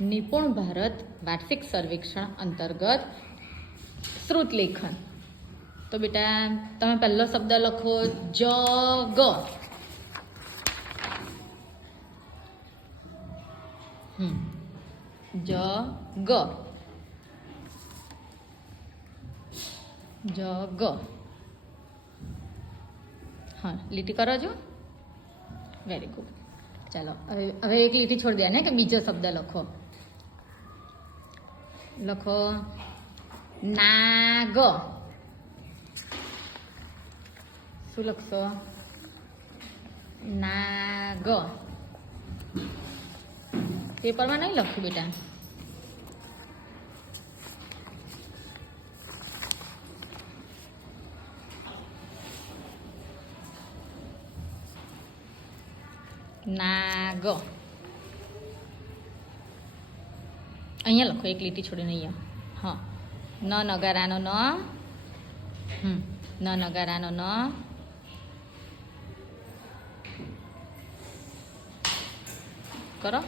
નિપુણ ભારત વાર્ષિક સર્વેક્ષણ અંતર્ગત શ્રુતલેખન. તો બેટા તમે પહેલો શબ્દ લખો જગ. જગ જગ. હા, લીટી કરો છો. Very good. ચાલો હવે એક લીટી છોડી દે ને કે બીજો શબ્દ લખો. લખો નાગ. શું લખશો? નાગ. પેપરમાં નહીં લખું બેટા. નાગ. અહીંયા લખો, એક લીટી છોડીને અહીંયા. હા, ન નગારાનો ન. ન નગારાનો ન. કરો.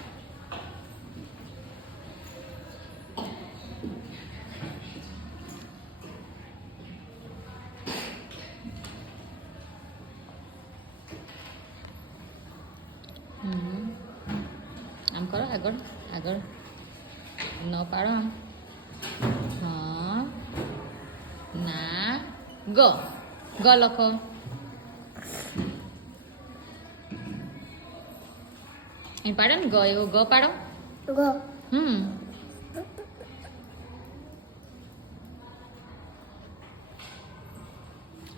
આમ કરો, આગળ આગળ ન પાડો આમ. હા, ના ગ. ગ લખો. અહીં પાડો ને ગ, એવો ગ પાડો. ગ.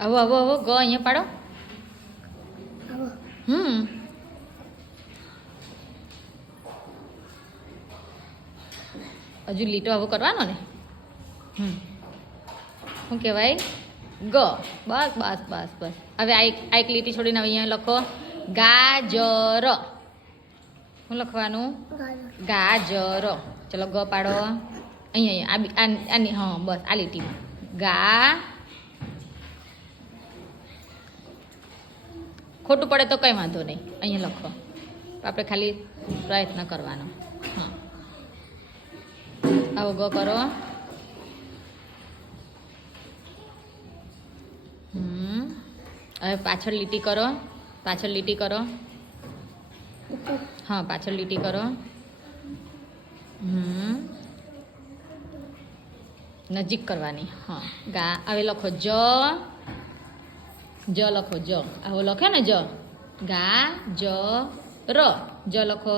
આવો આવો આવો ગ અહીંયા પાડો. હજુ લીટો આવો કરવાનો ને. શું કહેવાય? ગ. બસ બસ બસ બસ. હવે આ એક લીટી છોડીને અહીંયા લખો ગાજર. શું લખવાનું? ગાજર. ચલો ગ પાડો. અહીંયા આની, હા બસ આ લીટીમાં ગા. ખોટું પડે તો કંઈ વાંધો નહીં, અહીંયા લખો. આપણે ખાલી પ્રયત્ન કરવાનો. હા, આવો ગ કરો. હવે પાછળ લીટી કરો. પાછળ લીટી કરો. હા, પાછળ લીટી કરો. નજીક કરવાની. હા, ગા. હવે લખો જ. લખો જ. આવો લખે ને જ. ગા જ ર. જ લખો.